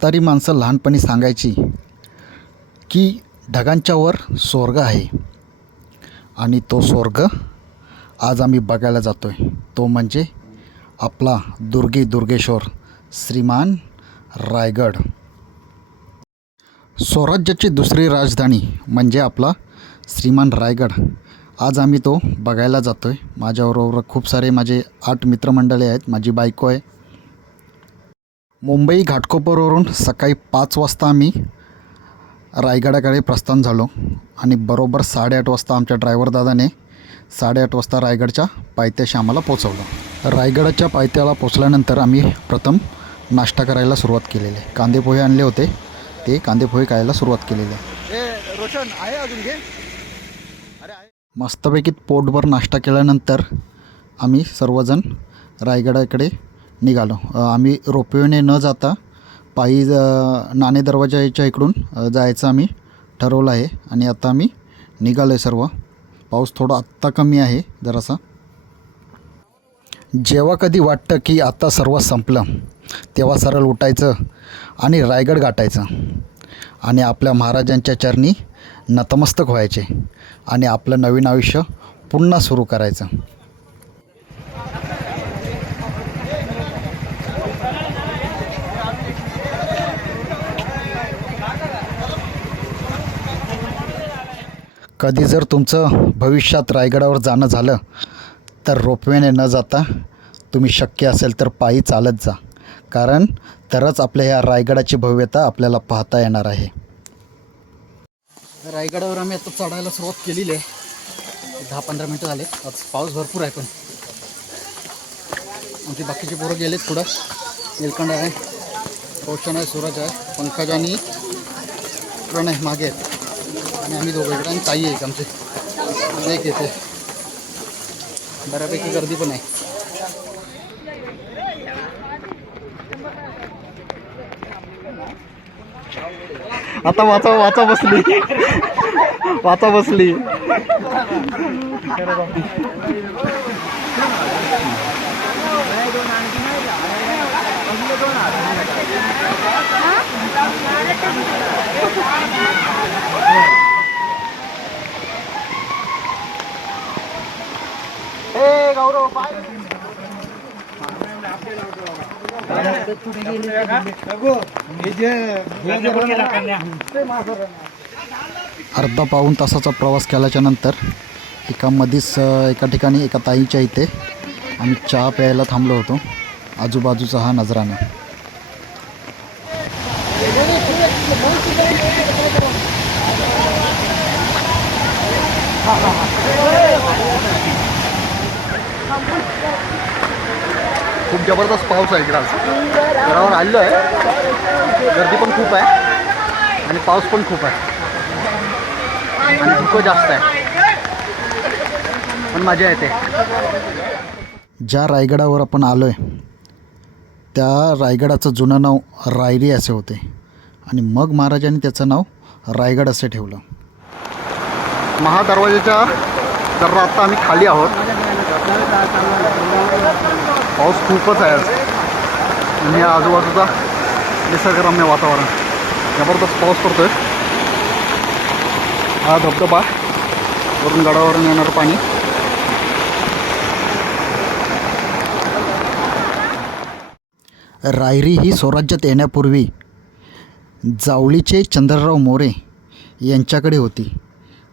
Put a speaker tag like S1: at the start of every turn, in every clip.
S1: म्हातारी माणसं लहानपणी सांगायची की ढगांच्या वर स्वर्ग आहे. आणि तो स्वर्ग आज आम्ही बघायला जातो आहे तो म्हणजे आपला दुर्गी दुर्गेश्वर श्रीमान रायगड. स्वराज्याची दुसरी राजधानी म्हणजे आपला श्रीमान रायगड. आज आम्ही तो बघायला जातो आहे माझ्याबरोबर खूप सारे माझे आठ मित्रमंडळी आहेत. माझी बायको आहे. मुंबई घाटकोपरवरून सकाळी पाच वाजता आम्ही रायगडाकडे प्रस्थान झालो आणि बरोबर साडेआठ वाजता आमच्या ड्रायव्हर दादाने साडेआठ वाजता रायगडच्या पायथ्याशी आम्हाला पोचवलं रायगडाच्या पायथ्याला पोचल्यानंतर आम्ही प्रथम नाश्ता करायला सुरुवात केलेली. आहे कांदे पोहे आणले होते. ते कांदे पोहे खायला सुरुवात केलेली. आहे. मस्तपैकी पोटभर नाश्ता केल्यानंतर आम्ही सर्वजण रायगडाकडे निघालो. आम्ही रोपवेने न जाता पायी नाणे दरवाजाच्या इकडून जायचं आम्ही ठरवलं आहे. आणि आता आम्ही निघालो आहे सर्व. पाऊस थोडा आत्ता कमी आहे जरासा. जेव्हा कधी वाटतं की आता सर्व संपलं तेव्हा सरळ उठायचं आणि रायगड गाठायचं आणि आपल्या महाराजांच्या चरणी नतमस्तक व्हायचे आणि आपलं नवीन आयुष्य पुन्हा सुरू करायचं. कधी जर तुमचं भविष्यात रायगडावर जाणं झालं तर रोपवेने न जाता तुम्ही शक्य असेल तर पायी चालत जा. कारण तरच आपल्या ह्या रायगडाची भव्यता आपल्याला पाहता येणार आहे. रायगडावर आम्ही आता चढायला सुरुवात केलेली आहे. दहा पंधरा मिनटं झाले. आज पाऊस भरपूर आहे पण. आमचे बाकीचे पोरं गेलेत पुढं. निलकंड आहे रोशन आहे सूरज आहे पंकज आणि प्रणय मागे आहेत. आणि आम्ही दोघं इकडे आणि ताई आहे आमचे. एक येते. बऱ्यापैकी गर्दी पण आहे. आता वाचा वाचा बसली. वाचा बसली. अर्धा पाऊण तासाचा प्रवास केल्याच्यानंतर एका मधीच एका ठिकाणी एका ताईच्या इथे आम्ही चहा प्यायला थांबलो होतो. आजूबाजूचा हा नजराणा.
S2: खूप जबरदस्त पाऊस आहे इकडं. घरावर आलेलो आहे. गर्दी पण खूप आहे. आणि पाऊस पण खूप आहे. आणि धुकं जास्त आहे. पण मजा येते.
S1: ज्या रायगडावर आपण आलो आहे त्या रायगडाचं जुनं नाव रायरी असे होते. आणि मग महाराजांनी त्याचं नाव रायगड असे ठेवलं.
S2: महादरवाजाच्या जरा आत्ता आम्ही खाली आहोत. पाऊस खूपच आहे आणि या आजूबाजूचा निसर्गरम्य वातावरण. जबरदस्त पाऊस पडतो आहे हा धबधबा वरून गडावरून येणारं पाणी.
S1: रायरी ही स्वराज्यात येण्यापूर्वी जावळीचे चंद्रराव मोरे यांच्याकडे होती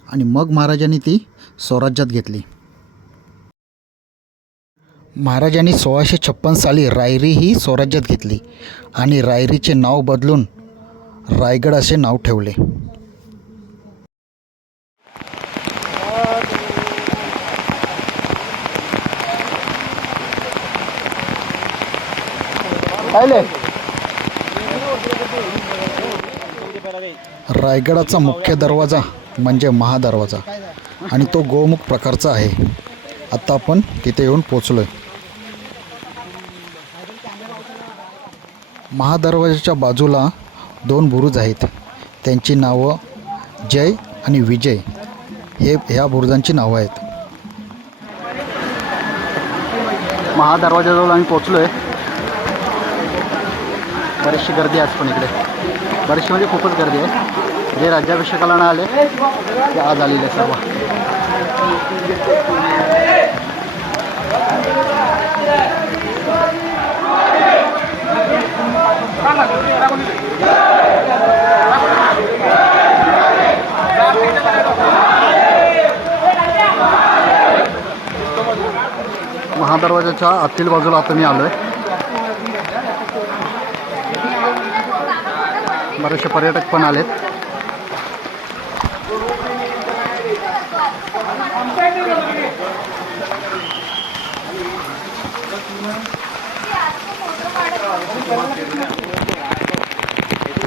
S1: आणि मग महाराजांनी ती स्वराज्यात घेतली. महाराजांनी सोळाशे छप्पन साली रायरी ही स्वराज्यात घेतली आणि रायरीचे नाव बदलून रायगड असे नाव ठेवले. रायगडाचा मुख्य दरवाजा म्हणजे महादरवाजा आणि तो गोमुख प्रकारचा आहे. आता आपण तिथे येऊन पोचलो आहे महादरवाजाच्या बाजूला दोन बुरुज आहेत. त्यांची नावं जय आणि विजय हे ह्या बुरुजांची नावं आहेत.
S2: महादरवाजाजवळ आम्ही पोचलो आहे
S1: बरीचशी गर्दी आहे आज पण इकडे. बरीचशी म्हणजे खूपच गर्दी आहे. जे राज्याभिषेकाला आले ते आज आलेले सर्व. महादरवाजाच्या आतील बाजूला आता मी आलो आहे बरेचसे पर्यटक पण आलेत.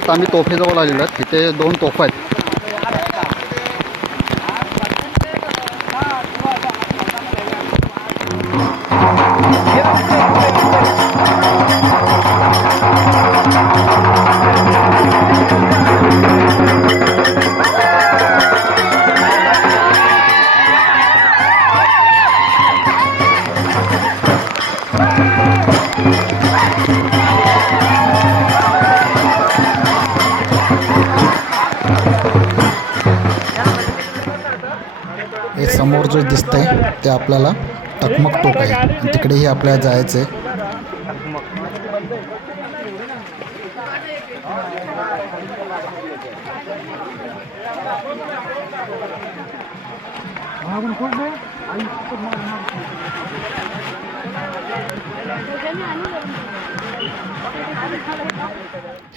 S1: आम्ही तोफेजवळ आलेलो आहेत. तिथे दोन तोफा आहेत.
S3: समोर जो दिसतंय ते आपल्याला टकमक टोक आहे आणि तिकडेही आपल्याला जायचं आहे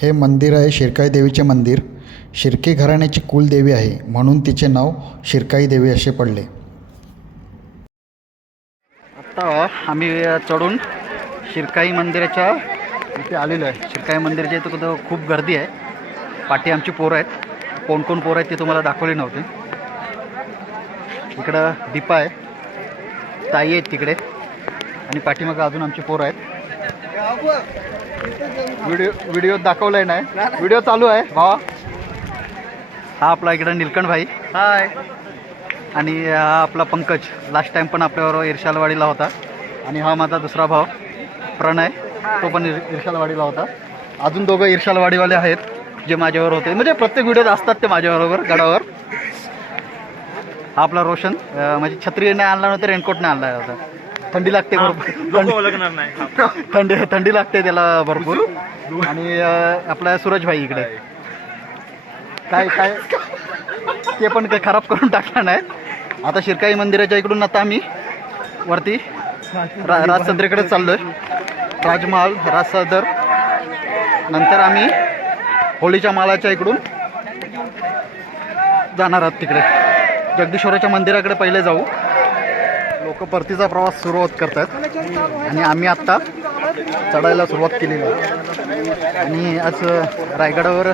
S3: हे मंदिर आहे शिरकाई देवीचे मंदिर. शिर्के घराण्याची कुलदेवी आहे. म्हणून तिचे नाव शिरकाई देवी असे पडले.
S1: आत्ता आम्ही चढून शिरकाई मंदिराच्या इथे आलेलो आहे. शिरकाई मंदिराच्या इथं कुठं खूप गर्दी आहे. पाठी आमची पोरं आहेत. कोण कोण पोरं आहेत ते तुम्हाला दाखवले नव्हते. इकडं दीपा आहे. ताई आहेत तिकडे. आणि पाठीमागं अजून आमची पोरं आहेत. व्हिडिओ व्हिडिओ दाखवलाय नाही. व्हिडिओ चालू आहे. भावा. हा आपला इकडं निलकंठ भाई. हाय. आणि हा आपला पंकज लास्ट टाइम पण आपल्याबरोबर इर्शालवाडीला होता. आणि हा माझा दुसरा भाव प्रणय तो पण इर इर्शालवाडीला होता. अजून दोघं इर्शालवाडीवाले आहेत जे माझ्यावर होते. म्हणजे प्रत्येक व्हिडिओत असतात ते माझ्याबरोबर गडावर. हा आपला रोशन म्हणजे छत्री नाही आणला नव्हता रेनकोट नाही आणला होता. थंडी लागते भरपूर. थंडी थंडी लागते त्याला भरपूर. आणि आपला सूरज भाई इकडे. काय काय? ते पण काही खराब करून टाकलं नाही आता शिरकाई मंदिराच्या इकडून आता आम्ही वरती रा राजसदरेकडे चाललोय. राजमहाल राजसदर. नंतर आम्ही होळीच्या मालाच्या इकडून जाणार आहोत तिकडे. जगदीश्वराच्या मंदिराकडे पहिले जाऊ. लोक परतीचा प्रवास सुरुवात करतात आणि आम्ही आत्ता चढायला सुरुवात केलेली आहे. आणि आज रायगडावर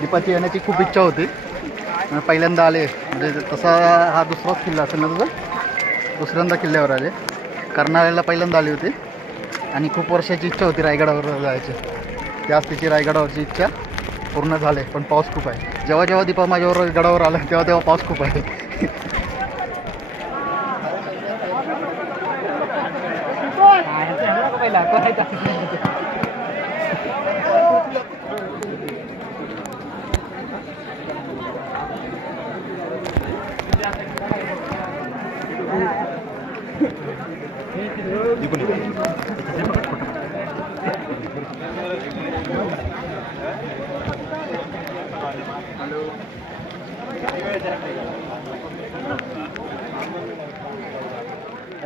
S1: दीपाची येण्याची खूप इच्छा होती. पहिल्यांदा आले. म्हणजे तसा हा दुसराच किल्ला असेल ना तुझा? दुसऱ्यांदा किल्ल्यावर आले. कर्नाळ्याला पहिल्यांदा आली होती. आणि खूप वर्षाची इच्छा होती रायगडावर जायची. त्याच तिची रायगडावरची इच्छा पूर्ण झाले. पण पाऊस खूप आहे. जेव्हा जेव्हा दीपा माझ्यावर गडावर आला तेव्हा तेव्हा पाऊस खूप आहे.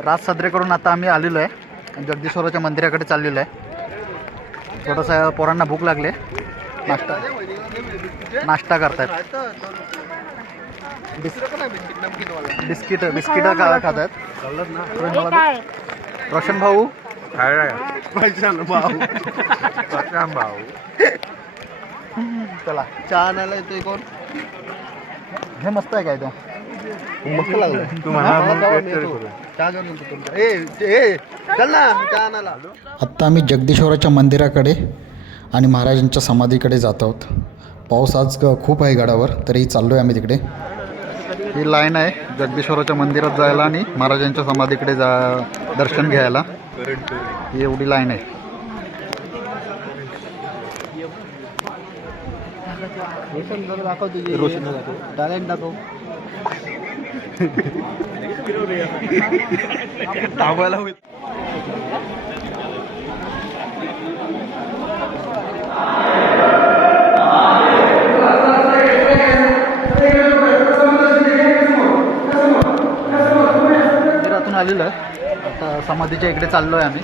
S1: राज सदरेकडून आता आम्ही आलेलो आहे. जगदीश्वराच्या मंदिराकडे चाललेलो आहे. थोडंसं पोरांना भूक लागले. नाश्ता नाश्ता करतायत. बिस बिस्किट बिस्किट का खात आहेत रोशन भाऊ चला चहा आणायला येतोय कोण? हे मस्त आहे काय तो? मस्त लागलं. चहा घेऊन येतो तुमचा. ए ए चल ना चहा आणायला.
S3: आत्ता आम्ही जगदीश्वराच्या मंदिराकडे आणि महाराजांच्या समाधीकडे जात आहोत. पाऊस आज खूप आहे गडावर तरी चाललो आहे आम्ही तिकडे.
S1: ही लाईन आहे जगदीश्वराच्या मंदिरात जायला आणि महाराजांच्या समाधीकडे जा दर्शन घ्यायला. ही एवढी लाईन आहे.
S2: दाखव तुझे टॅलेंट दाखव.
S4: थांबवायला होईल.
S2: आलेलो आता समाधीच्या इकडे चाललो आहे आम्ही.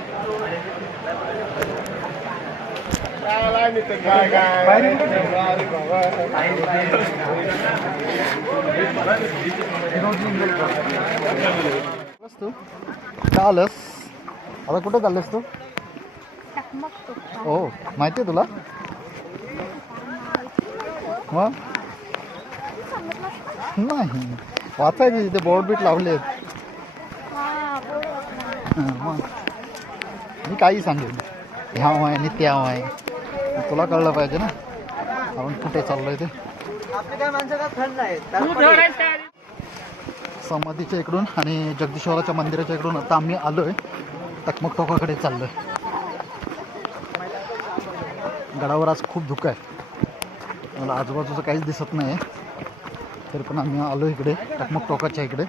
S2: तू का आलंस आता कुठं चाललंस तू? हो माहिती आहे तुला? मग? नाही. वाचायचे तिथे बोर्ड बीट लावले आहेत मग मी काही सांगेन. ह्या आहे आणि त्या आहे तुला कळलं पाहिजे ना? आपण कुठे चाललोय ते? समाधीच्या इकडून आणि जगदीश्वराच्या मंदिराच्या इकडून आता आम्ही आलोय. टकमक टोकाकडे चाललोय. गडावर आज खूप धुकं आहे. मला आजूबाजूचं काहीच दिसत नाही तरी पण आम्ही आलो इकडे टकमक टोकाच्या इकडे.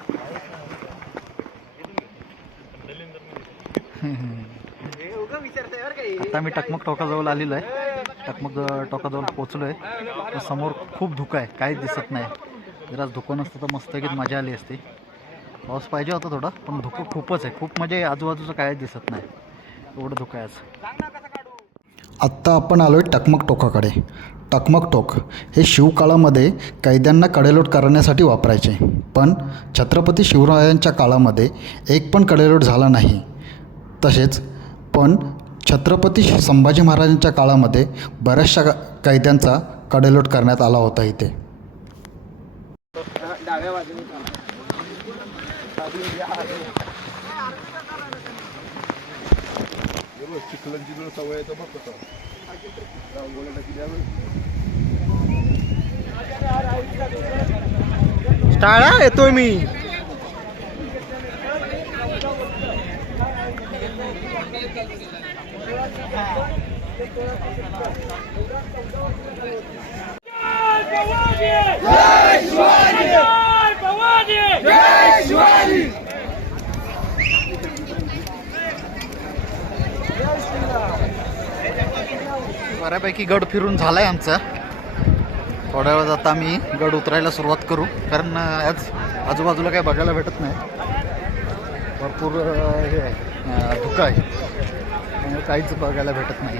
S2: आता मी टकमक टोकाजवळ आलेलो आहे. टकमक टोकाजवळ पोचलो आहे समोर खूप धुकं आहे. काहीच दिसत नाही. जरा धुकं नसतं तर मस्त की मजा आली असती. पाऊस पाहिजे होता थोडा पण धुकं खूपच आहे. खूप म्हणजे आजूबाजूचं काहीच दिसत नाही. एवढं धुकं आहे आज.
S1: आत्ता आपण आलो आहे टकमक टोकाकडे. टकमक टोक हे शिवकाळामध्ये कैद्यांना कडेलोट करण्यासाठी वापरायचे. पण छत्रपती शिवरायांच्या काळामध्ये एक पण कडेलोट झाला नाही. तसेच पण छत्रपती संभाजी महाराजांच्या काळामध्ये बऱ्याचशा कैद्यांचा कडेलोट करण्यात आला होता इथे.
S4: येतोय मी सवय येतं बघ कसं रांगोळ्या टाकल्यावर
S2: टाळा येतोय मी बऱ्यापैकी गड फिरून झालाय आमचा. थोड्या वेळात आता आम्ही गड उतरायला सुरुवात करू. कारण आज आजूबाजूला काही बघायला भेटत नाही. भरपूर हे आहे. धुकं आहे. त्यामुळे काहीच बघायला भेटत नाही.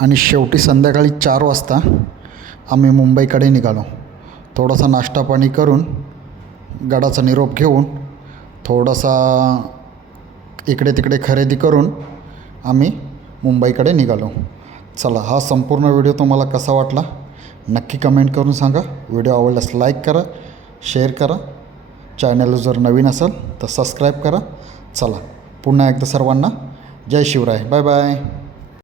S1: आणि शेवटी संध्याकाळी चार वाजता आम्ही मुंबईकडे निघालो. थोडासा नाश्ता पाणी करून गडाचा निरोप घेऊन थोडासा इकडे तिकडे खरेदी करून आम्ही मुंबईकडे निघालो. चला हा संपूर्ण व्हिडिओ तुम्हाला कसा वाटला? नक्की कमेंट करून सांगा. व्हिडिओ आवडल्यास लाईक करा शेअर करा. चॅनल जर नवीन असेल तर सबस्क्राईब करा. चला पुन्हा एकदा सर्वांना जय शिवराय. Bye bye.